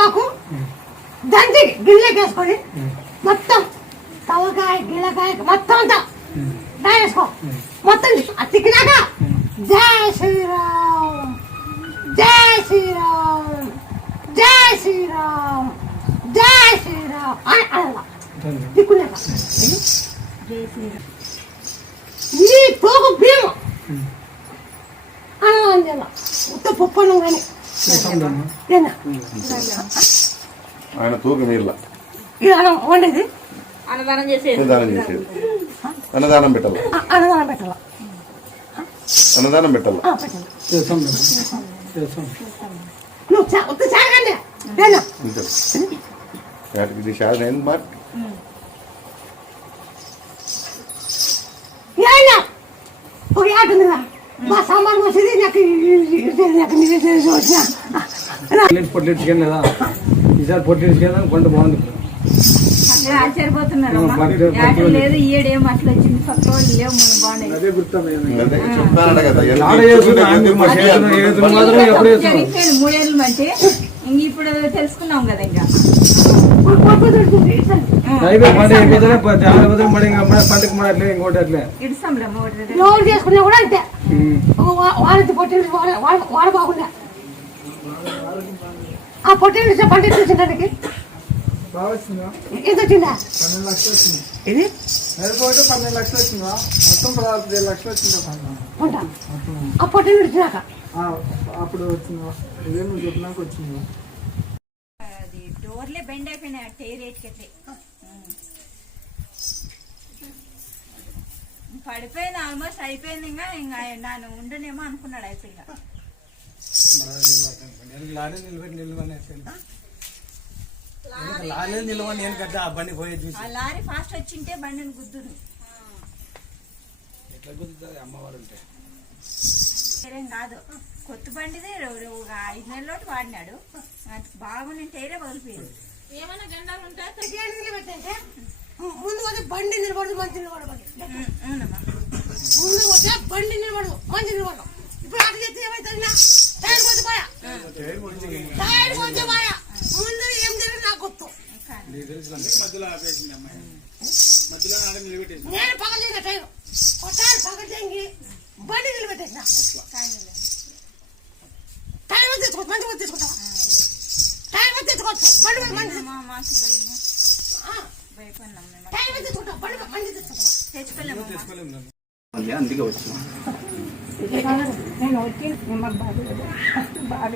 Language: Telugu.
బాకు దంచి గిన్నెకి వేసుకొని మొత్తం తలకాయ గిల్లకాయ మొత్తం అంతా వేసుకో మొత్తం తిక్కినాక జై శ్రీరామ్ జై శ్రీరామ్ జై శ్రీరామ్ జై శ్రీరామ్ అని అలా తిక్కున్నాక జై శ్రీరామ్ నీ తోకు భీమ అలా ఉత్త పప్పు అన్నం కానీ ఆయన తూక నీళ్ళ వండేది అన్నదానం చేసేది అన్నదానం పెట్టాలి అన్నదానం పెట్టాలి నువ్వు చాగండి ఇది శాసన ఏంది మరి ఒక ఆట ఉందిరా మా సామాన్ వచ్చేది నాకు పొట్టించుకెళ్ళి లేదా ఈసారి పొట్టించుకెళ్ళి కొంత బాగుంది ఆశ్చర్యపోతున్నారు లేదు ఈడేం అట్లా వచ్చింది పక్క వాళ్ళు లేవు మనం బాగున్నాయి జరిగిపోయింది 3 ఏళ్ళు అంటే ఇంక ఇప్పుడు తెలుసుకున్నాం కదా ఇంకా ఎవరు చేసుకున్నా కూడా అంతే వాళ్ళకి పొట్టించి వాడు బాగుండే ఆ పొట్టించి పంట చూసినానికి ఎంత వచ్చిందా 12 లక్షలు వచ్చింది ఇది 12 లక్షలు వచ్చిందా మొత్తం 15 లక్షలు వచ్చిందా ఆ పొట్టించి వచ్చినాక అప్పుడు వచ్చిందా ఇదే నువ్వు చెప్పినాక వచ్చిందా అది డోర్లే బెండ్ అయిపోయినాయి ఆ టైర్ రేట్కి పడిపోయింది ఆల్మోస్ట్ అయిపోయింది ఇంకా నన్ను ఉండనేమో అనుకున్నాడు అయిపోయింది లారీ ఫాస్ట్ వచ్చింటే బండిని గుద్దును టైరేం కాదు కొత్త బండిది 5 నెలలోటి వాడినాడు బాగుంది టైరే పగిలిపోయింది ఏమైనా గండాలు ఉంటాయి ముందు పోతే బండి నిలబడదు మంచి నిలబడదు ముందు పోతే బండి నిలబడదు మంచి నిలబడదు ఇప్పుడు అటు చేస్తే ఏమైతుందా టైర్ పోతే పోయా ముందు ఏం జరిగింది నాకు గుర్తు నేను పగలేదు టైర్ కొట్టాలి పగలకి బండి నిలబెట్టేసిన టైర్ తెచ్చుకోవచ్చు మంచి తెచ్చుకుంటావా టైర్ తెచ్చుకోవచ్చు బండి మంచి అందుకే వచ్చిన నేను వచ్చి బాగా